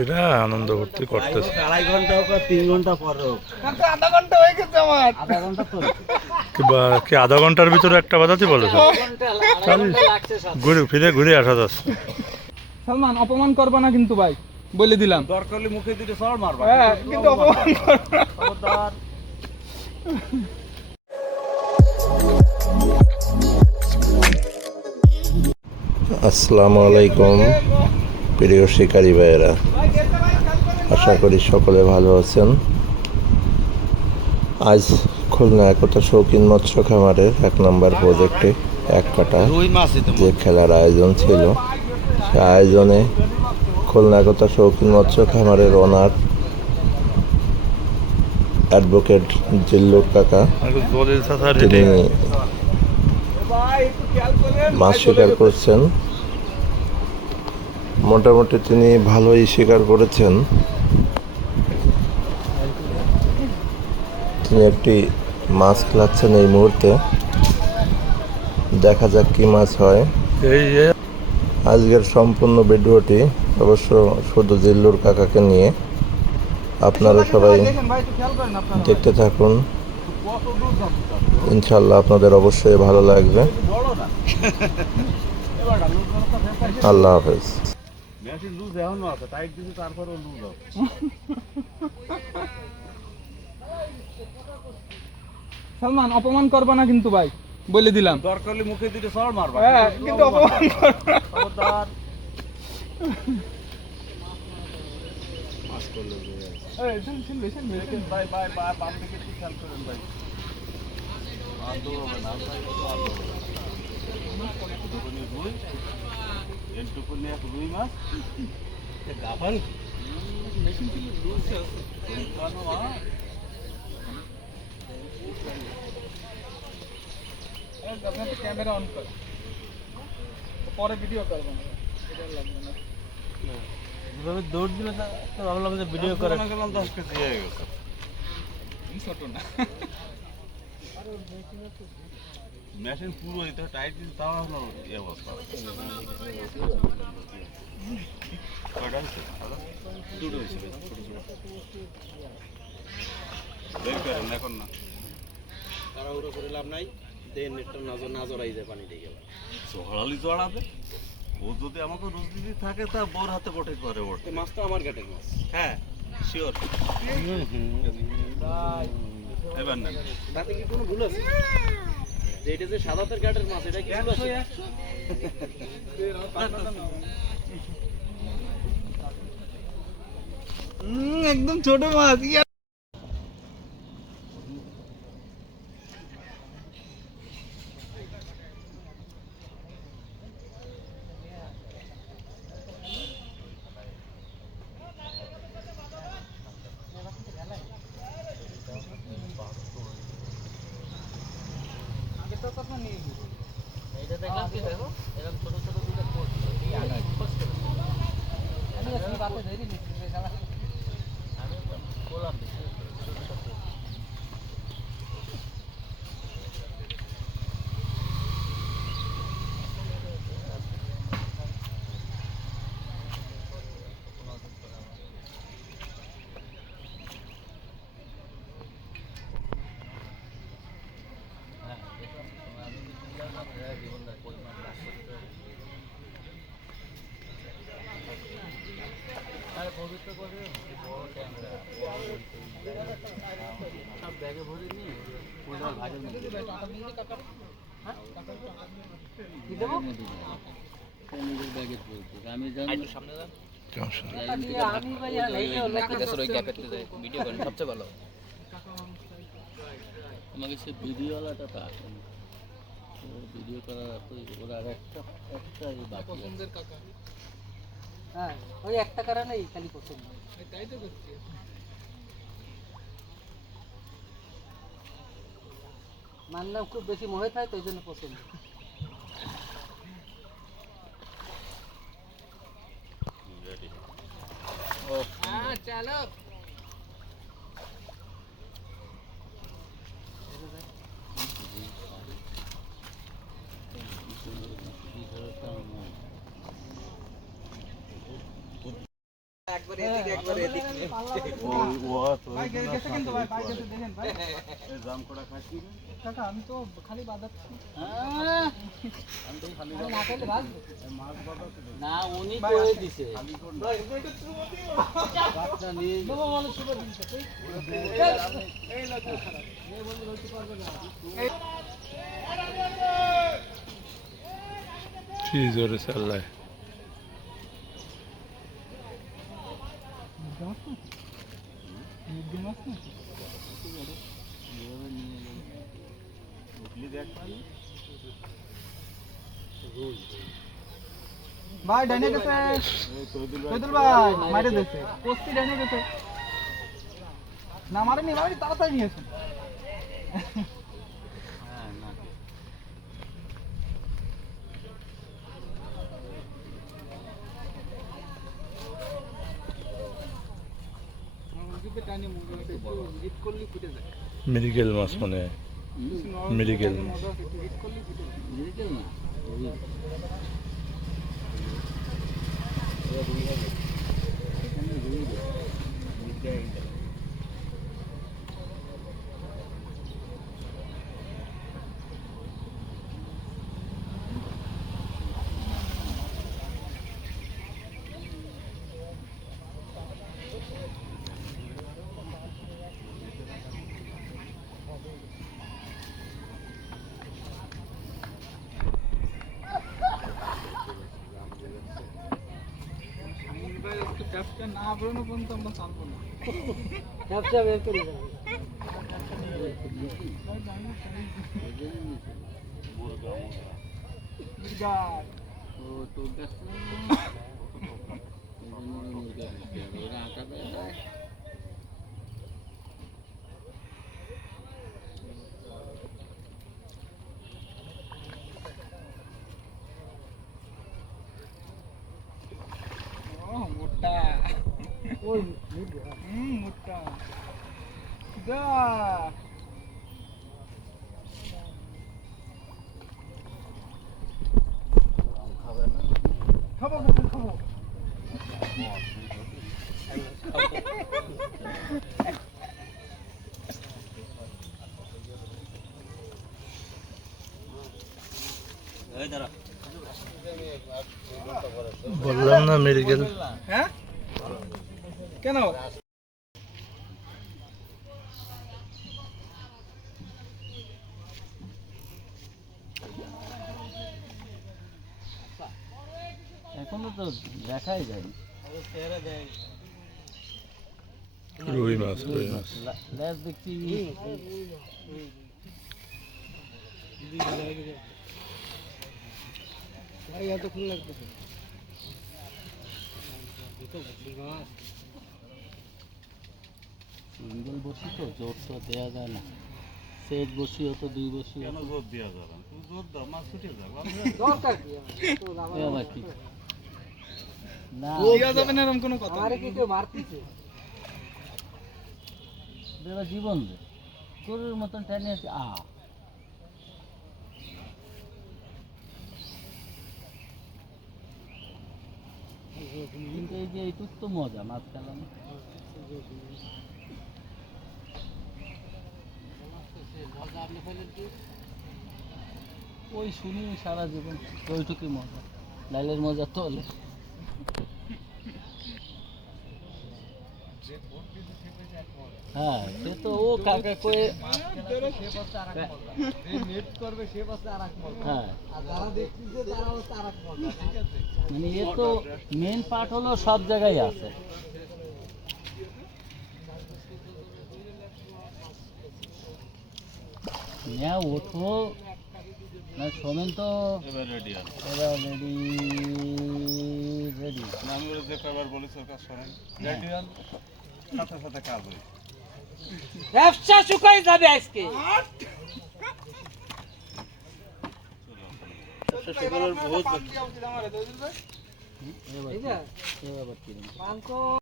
এটা আনন্দ ভর্তি করতেছে। 2.5 ঘন্টা হোক 3 ঘন্টা পর হোক, আধা ঘন্টা হয়ে গেছে আমার। আধা ঘন্টা তো কি আধা ঘন্টার ভিতরে একটা বাজাতে বলেছে? ঘুরে ফিরে ঘুরে আসা যাচ্ছে। সালমান, অপমান করবা না কিন্তু ভাই, বলে দিলাম। দরকার হলে মুখে দিতে সর মারবা, হ্যাঁ, কিন্তু অপমান করবা না। খবরদার। আসসালামু আলাইকুম প্রিয় শিকারী ভাইয়েরা, আশা করি সকলে ভালো আছেন। আজ খুলনা একতা শৌখিন মৎস্য খামারের 1 নম্বর প্রজেক্টে এক কাটা যে খেলার আয়োজন ছিল, সে আয়োজনে খুলনা একতা শৌখিন মৎস্য খামারের ওনার অ্যাডভোকেট জিল্লুর কাকা, তিনি মাছ শিকার করছেন। মোটামুটি তিনি ভালোই শিকার করেছেন। তিনি একটি মাছ খেলাচ্ছেন এই মুহূর্তে, দেখা যাক কি মাছ হয়। আজকের সম্পূর্ণ ভিডিওটি অবশ্য শুধু জিল্লুর কাকাকে নিয়ে, আপনারা সবাই দেখতে থাকুন, ইনশাল্লাহ আপনাদের অবশ্যই ভালো লাগবে। আল্লাহ হাফেজ। সালমান, অপমান করবা না কিন্তু ভাই, বলে দিলাম। দরকার হলে মুখে দিতে সর মারবা, হ্যাঁ, কিন্তু অপমান করবা না। খবরদার। মাছ করলে এই শুন ভাই ভাই ভাই, বাম দিকে একটু খেয়াল করেন ভাই। আর দৌড়াবে না, এটুকুনি এক রুই মাছ গাবান মেশিন ছিল লুজে আছে কানো আ এই আপনি তো ক্যামেরা অন কর, পরে ভিডিও করবেন, এটা লাগবে না। যেভাবে দৌড় দিলে তো ভাবলাম যে ভিডিও করে গেলাম, 10 কেজি হয়ে গেছে। ছোট না, মেশিন পুরো এটা টাইট দিতে তাও আপনার এই অবস্থা। কয়টা হয়েছে? দুটো হয়েছে, ছোট ছোট। বের করেন এখন না, তাড়াহুড়ো করে লাভ নাই, দেন নেটটা না জড়াই যায় পানি দিয়ে গেল। জড়ালি জড়াবে, ও যদি আমাকে রোজ দিদি থাকে তা বোর হাতে পটে করে ওঠে। এই মাছটা আমার ঘাটের মাছ। হ্যাঁ শিওর। এবার না তাতে কি কোনো ভুল আছে? যে এটা যে সাদাতের ঘাটের মাছ, এটা কি ভুল আছে? একদম ছোট মাছ। আমাকে সে ভিডিওওয়ালাটা তো আসেন, ভিডিও করার ওরা একটা পছন্দের কাকা। হ্যাঁ, ওই একটা কারণেই খালি পছন্দ, তাই তো করছি। মানলাম খুব বেশি মহে থাকে তো, ওই জন্য পছন্দ। চলো ভাই গেছে কিন্তু ভাই গেছে দেখেন ভাই কাকা আমি তো খালি বাদাচ্ছি না খেলে ভাজবো না উনি করে দিছে বাচ্চা নিয়ে কি জোরে চাল্লায়। ভাই ডাইনে গেছে শহীদুল ভাই মাইরে দিয়েছে পোস্টি ডাইনে গেছে না মারেনি ভাই তাড়াতাড়ি নিয়েছে মেডিকেল মাছ মনে হয়, মেডিকেল মাছ। ক্যাপটা না বেরোনো পর্যন্ত আমরা ছাড়বো না ব্যবসা বের করে দেবো ও তোর কাছে আটা দেয় মোটা ওই মোটা দা খাবো খাবো বললাম না মেডিকেল। হ্যাঁ কেন এখনো তো দেখাই যায় রুই মাছ, রুই মাছ। ল্যাস দেখছি এতক্ষণ লাগবে সিঙ্গেল বসি তো জোর তো দেওয়া যায় না, সেট বসি হতো 2 বসি দরকার কি না দেওয়া যাবে না এরকম কোনো কথা আরে কি কেউ মারতিছে দেবা জীবন দে গরুর মতন টেনে আছে কিন্তু এই যে এইটুক তো মজা মাছ খেলানো ওই শুনি সারা জীবন ওইটুকুই মজা, লাইলের মজা তো হলে হ্যাঁ সে তো ও কাকা কয়ে হ্যাঁ মানে এ তো মেন পার্ট হলো সব জায়গায় আছে। ওঠো না সোমেন তো এবার রেডি ব্যবসা শুকাই যাবে আজকে আমার